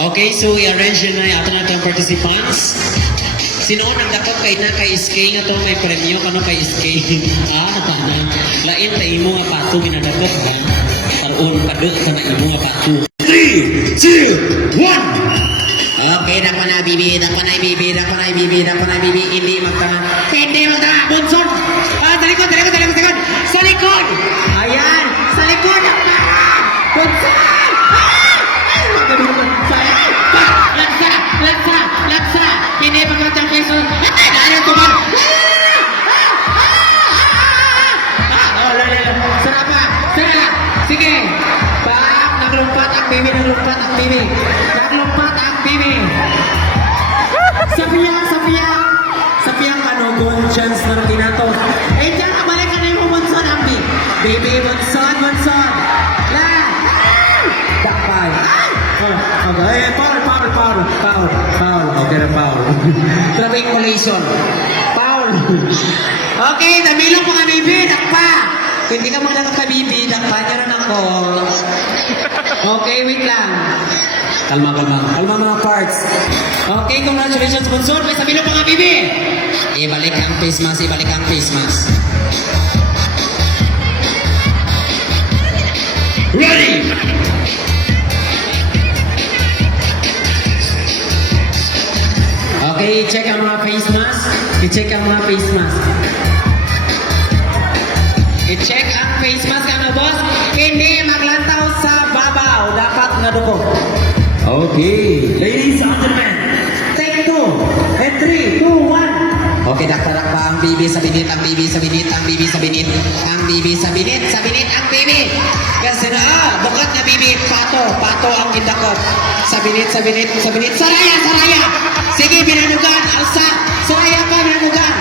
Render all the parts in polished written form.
Okay, so i-arrange na yung ato natong participants. Sino nagdakot kay na kay SK nga to may premyo kano kay SK? Lain ta imo nga pato minadakot ha. Paron paduk sa na imo nga pato. 3, 2, 1. Okay, dako na bibi, hindi magta. Bunson. Sa likod. Sa likod. Ayan, sa likod. Bunson. Laksa. Hindi pagkatang keso. Ano tuman? Sarap pa. Sige. Bang, naglumpat ang bibi. Sapiang kanugon chance na tinato. Diyan ka balik ka na yung Monson, Ambi. Baby, Monson. Dakpay. Okay, foul. Okay na foul. Traffic collision. Foul. Okay, nabilong mga bibi, dakpa. Kung hindi ka magkakabibi, dakpa niya rin ako. Okay, wait lang. Kalma mga parts. Okay, congratulations, sponsor. May sabihin mga bibi. Ibalik ang face mask. Ready! Okay, check ang mga face mask. I-check ang face mask, ano boss? Hindi maglantaw sa babaw. Dapat nga duko. Okay, ladies and gentlemen, take 2, and 3, 2, 1. Okay, daktarak pa ang bibi sa binit. Kasi na, bukat na bibi, pato ang gindakot. Sa binit. Saraya. Sige, binanugan, alsa. Saraya pa, binanugan.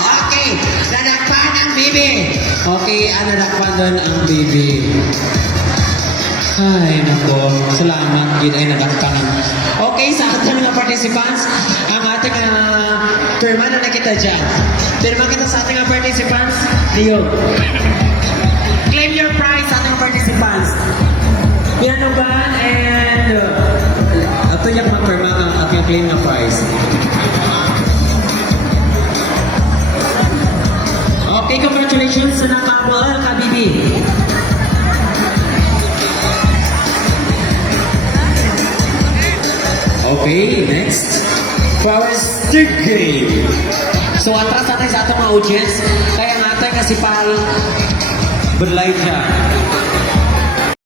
Okay, nadakpan ang bibi. Okay, nadakpan doon ang bibi. Ay, nako. Salamat. Yun ay nadakpan. Okay, sa ating mga participants, ang ating pirma na nakita dyan. Pirma kita sa ating mga participants. Diyo. Claim your prize sa ating participants. Binanugan and ito yung mga pirma ang ating claim na prize. Okay, congratulations sa nakabal, Kabibi. Okay, next. For our stick game. So, atras natin sa atong audience. Kaya natin kasi pal, berlive siya.